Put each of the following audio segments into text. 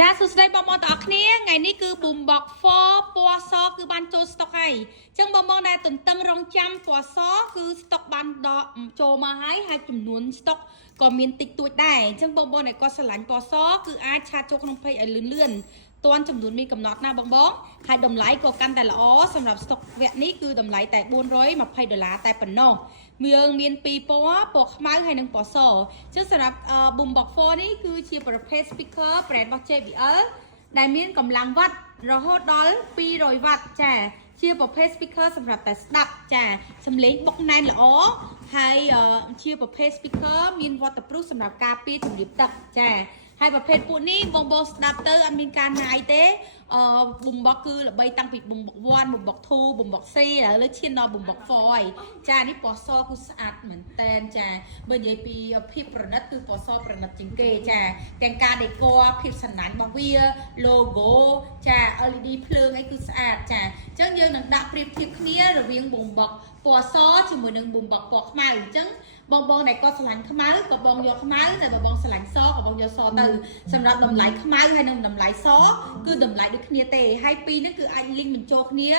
ចាសួស្តីបងប្អូនទាំងអស់គ្នាថ្ងៃនេះគឺ Boombox 4 ពណ៌សគឺបានចូលស្តុកហើយអញ្ចឹងបងប្អូនដែលទន្ទឹងរង់ចាំពណ៌សគឺស្តុកបានដកចូលមកហើយចំនួនស្តុកក៏មានតិចតួចដែរអញ្ចឹងបងប្អូនដែលគាត់ស្រឡាញ់ពណ៌សគឺអាចឆាតចូលក្នុង page ឲ្យលឿនទាន់ចំនួនមានកំណត់ណាបងហើយតម្លៃក៏កាន់តែល្អសម្រាប់ស្តុកវគ្គនេះគឺតម្លៃតែ$420តែប៉ុណ្ណោះយើងមាន2ពណ៌ខ្មៅហើយនិងពណ៌សអញ្ចឹងសម្រាប់ Boombox 4 នេះគឺជាប្រភេទ speaker brand របស់ JBL ដែលមានកម្លាំងវ៉ាត់រហូតដល់200វ៉ាត់ចាជាប្រភេទ speaker សម្រាប់តែស្ដាប់ចាសំឡេងបុកណែនល្អហើយជាប្រភេទ speaker មាន waterproof សម្រាប់ការពារជំរាបទឹកចាហើយប្រភេទពួកនេះបងស្ដាប់ទៅអត់មានការណាយទេBoombox គឺល្បីតាំងពី Boombox 1 Boombox 2 Boombox 3ឥឡូវឈានដល់ Boombox 4ហើយចានេះពណ៌សគឺស្អាតមែនតែនចាបើនិយាយពីភាពប្រណិតគឺពណ៌សប្រណិតជាងគេចាទាំងការដេក័រភាពសណ្ដានរបស់វា logo ចា LED ភ្លើងអីគឺស្អាតចាអញ្ចឹងយើងនឹងដាក់ប្រៀបធៀបគ្នារវាង Boombox ពណ៌សជាមួយនឹង Boombox ពណ៌ខ្មៅអញ្ចឹងបងដែលគាត់ស្រឡាញ់ខ្មៅក៏បងយកខ្មៅតែបងស្រឡាញ់សក៏បងយកសទៅសម្រាប់តម្លៃខ្មៅហើយនិងតម្លៃសគឺតម្លៃដូចគ្នាទេហើយពីរនេះគឺអាច link បញ្ចូលគ្នា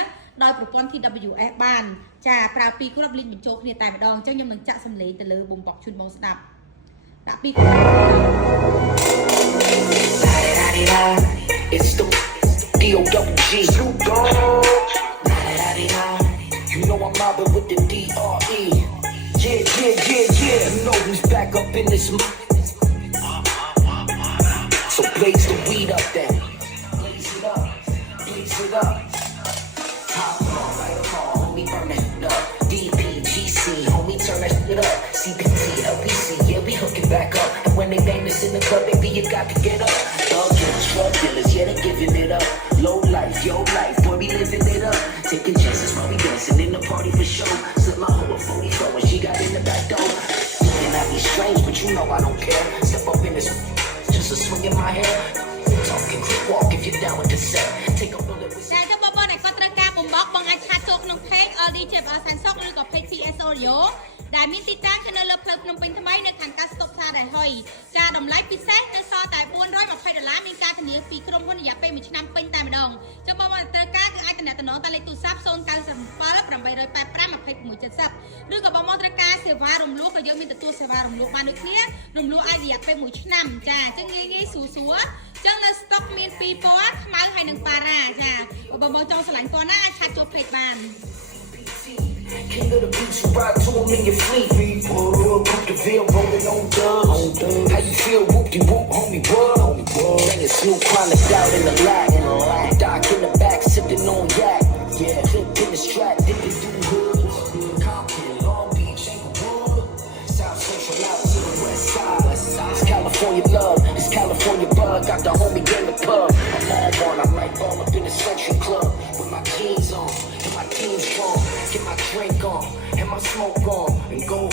ដោយប្រព័ន្ធ TWS បានចាប្រើពីរគ្រាប់ link បញ្ចូលគ្នាតែម្ដងអញ្ចឹងខ្ញុំនឹងចាក់សំឡេងទៅលើ Boombox ជូនបងស្ដាប់ដាក់ពីរគ្រាប់ It's the D-O-double-G Snoop Dogg You know I'm mobbing with the D-R-E Yeah You know who's back up in this So blaze the weed up then Blaze it up Hop on, light 'em on, homie, burn that up DPGC, homie, turn that shit up CPT, LPC, yeah, we hooking back up And when they bang this in the club, baby, you got to get up Dog killers, drug dealers, yeah, they giving it up Low life, yo life, boy, we living it up Taking chances while we dancing in the party for show Slip my hoe before we throw when she got in the back door And I be strange, but you know I don't care Step up in this, just a swing in my hair Talking quick walk if you're down with the set Take a bullet with តែចុះបងប្អូនដែលគាត់ត្រូវការ Boombox បងអាចឆាតចូលក្នុង page LD JBL Samsung ឬក៏ page TS Audio ដែលមានទីតាំងគឺនៅលើផ្លូវភ្នំពេញថ្មីនៅខាងកើតស្តុបផ្សារដែលហុយចាតម្លៃពិសេសនៅសល់តែ$420មានការធានាពីក្រុមហ៊ុនរយៈពេល1ឆ្នាំពេញតែម្ដងចុះបងប្អូនត្រូវការគឺអាចទំនាក់ទំនងតាមលេខទូរស័ព្ទ097 885 2170ឬក៏បងប្អូនត្រូវការសេវារំលោះក៏យើងមានទទួលសេវារំលោះបានដូចគ្នារំលោះអាចរយៈពេល1ឆ្នាំចាអញ្ចឹងងាយស្រួលចឹងនៅស្តុកមាន2ពណ៌ខ្មៅហើយនិងប៉ារ៉ាចាបងចង់ឆ្លាញ់ពណ៌ណាអាចឆាតចូល page បាន King of the beats, you ride to him in your fleet. Put the veil rolling on dubs. How you feel? Whoop-de-whoop, homie, what? Bringing Snoop Chronic out in the lag. Doc in the back, sipping on yak. Yeah, clip in the strap, dipping through hoods. Compton, Long Beach, Inglewood. South Central out to the west side. It's California love, it's California bug. Got the homie in the pub. I'm on one, I'm like all up in the Central Club. With my jeans on, and my team's strong. Get my drink on, and my smoke on, and go